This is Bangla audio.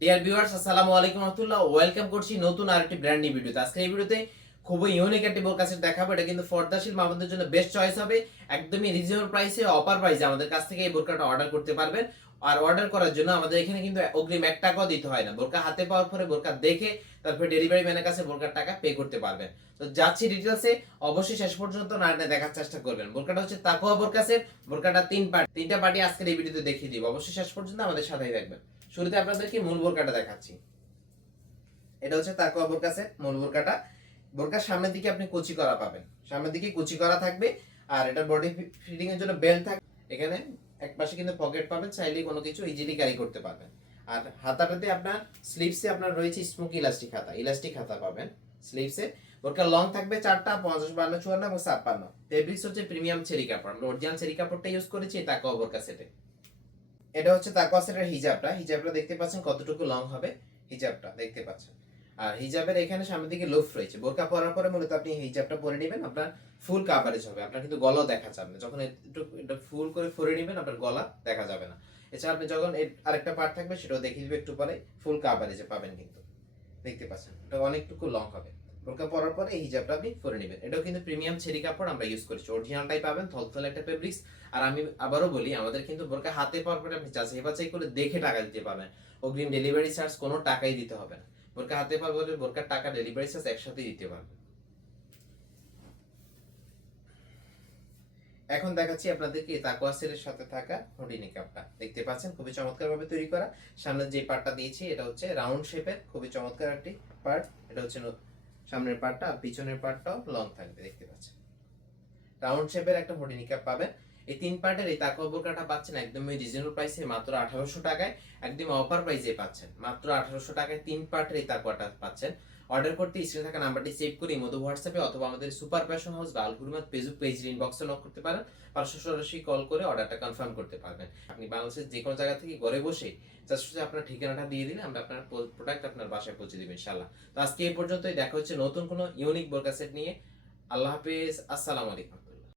ডিয়ার ভিউয়ার্স আসসালামু আলাইকুম রহমতুল্লাহ। ওয়েলকাম করছি নতুন আরেকটি ব্র্যান্ড নিউ ভিডিওতে আজকে এই ভিডিওতে খুবই ইউনিক একটি বোর কাছে দেখাবো। এটা কিন্তু ফর্দাশীল, মামাদের জন্য বেস্ট চয়েস হবে। একদমই রিজনেবল প্রাইসে অপার প্রাইসে আমাদের কাছ থেকে এই বোরকাটা অর্ডার করতে পারবেন। আর অর্ডার করার জন্য আমাদের এখানে কিন্তু অগ্রিম এক টাকাও দিতে হয় না। বোরকা হাতে পাওয়ার পরে বোরকা দেখে তারপরে ডেলিভারি ম্যানের কাছে বোরকার টাকা পে করতে পারবেন। তো যাচ্ছি ডিটেলসে অবশ্যই শেষ পর্যন্ত না দেখার চেষ্টা করবেন। বোরকাটা হচ্ছে তাকোয়া বোরকাসের বোরকাটা তিন পার্ট তিনটা পার্টি আজকের এই ভিডিওতে দেখিয়ে দিব। অবশ্যই শেষ পর্যন্ত আমাদের সাথেই থাকবেন। শুরুতে আপনাদেরকে মূল বোরকাটা দেখাচ্ছি। এটা হচ্ছে তাকোয়া বোরকাসের মূল বোরকাটা। বোরকার সামনের দিকে আপনি কুচি করা পাবেন। সামনের দিকে কুচি করা থাকবে, আর এটা বডি ফিটিং এর জন্য বেল্ট থাকবে এখানে এক পাশে কিন্তু পকেট পাবেন চাইলে কোনো কিছু ইজিলি ক্যারি করতে পারবেন। আর হাতাটাতে আপনার স্লিভসে আপনার রয়েছে স্মোক ইলাস্টিক হাতা ইলাস্টিক হাতা পাবেন স্লিভসে বোরকা লং থাকবে চারটা, পঞ্চাশ, বান্ন, চুয়ান্ন এবং ছাপ্পান্ন। ফেব্রিক্স হচ্ছে প্রিমিয়াম চেরি কাপড়। আমরা অরিজিনাল চেরি কাপড়টা ইউজ করেছি তাকোয়া বোরকা সেটে এটা হচ্ছে তাকোয়া সেটের হিজাবটা। হিজাবটা দেখতে পাচ্ছেন কতটুকু লং হবে? হিজাবটা দেখতে পাচ্ছেন। আর হিজাবের এখানে সামনের দিকে লোফ রয়েছে। বোরকা পরার পরে মূলত আপনি হিজাবটা পরে নেবেন, আপনার ফুল কাভারেজ হবে। আপনার কিন্তু গলা দেখা যাবে না। যখন একটু এটা ফুল করে পরে নেবেন, আপনার গলা দেখা যাবে না। এছাড়া আপনি যখন আরেকটা পার্ট থাকবে, সেটাও দেখিয়ে দিবে একটু পরে। ফুল কাভারেজে পাবেন কিন্তু। দেখতে পাচ্ছেন। এটা অনেকটুকু লং হবে। বোরকা পরার পরে এই হিজাবটা আপনি পরে নেবেন। এটাও কিন্তু প্রিমিয়াম ছেড়ি কাপড় আমরা ইউজ করেছি। অরিজিনালটাই পাবেন, থলথলে একটা ফেব্রিক্স আর আমি আবারও বলি, আমাদের কিন্তু বোরকা হাতে পাওয়ার পরে আপনি যাচাই বাছাই করে দেখে টাকা দিতে পারবেন। অগ্রিম ডেলিভারি চার্জ কোনো টাকাই দিতে হবে না। বোরকা হাতে পাওয়ার পরে বোরকার টাকা ডেলিভারি চার্জ একসাথে দিতে পারবেন। এখন দেখাচ্ছি আপনাদেরকে তাকোয়া সেলের সাথে থাকা হুডি নিকাপটা দেখতে পাচ্ছেন, খুবই চমৎকার ভাবে তৈরি করা। সামনে যে পার্টটা দিয়েছি, এটা হচ্ছে রাউন্ড শেপের খুবই চমৎকার একটি পার্ট এটা হচ্ছে সামনের পার্টটা পিছনের পার্টটাও লং থাকবে দেখতে পাচ্ছেন। রাউন্ড শেপের একটা নিকাপ পাবেন। এই তিন পার্টের এই তাকোয়া বোরকাটা পাচ্ছেন একদমই রিজনেবল প্রাইসে মাত্র আঠারোশো টাকায়, একদম অফার প্রাইসে পাচ্ছেন। মাত্র আঠারোশো টাকায় তিন পার্টের এই তাকোয়াটা পাচ্ছেন। অর্ডার করতে স্ক্রিনে থাকা নাম্বারটি সেভ করে মধু হোয়াটসঅ্যাপে অথবা আমাদের সুপার প্যাশন হাউস বা আলগুরমাত ফেসবুক পেজ ইনবক্সে নক করতে পারেন। পাঁচশো সরাসরি কল করে অর্ডারটা কনফার্ম করতে পারবেন। আপনি বাংলাদেশের যে কোনো জায়গা থেকে ঘরে বসে জাস্ট আপনার ঠিকানাটা দিয়ে দিলে আমরা আপনার প্রোডাক্ট আপনার বাসায় পৌঁছে দেবেন ইনশাল্লাহ তো আজকে এই পর্যন্তই। দেখা হচ্ছে নতুন কোনো ইউনিক বোরকা সেট নিয়ে। আল্লাহ হাফেজ। আসসালামু আলাইকুম।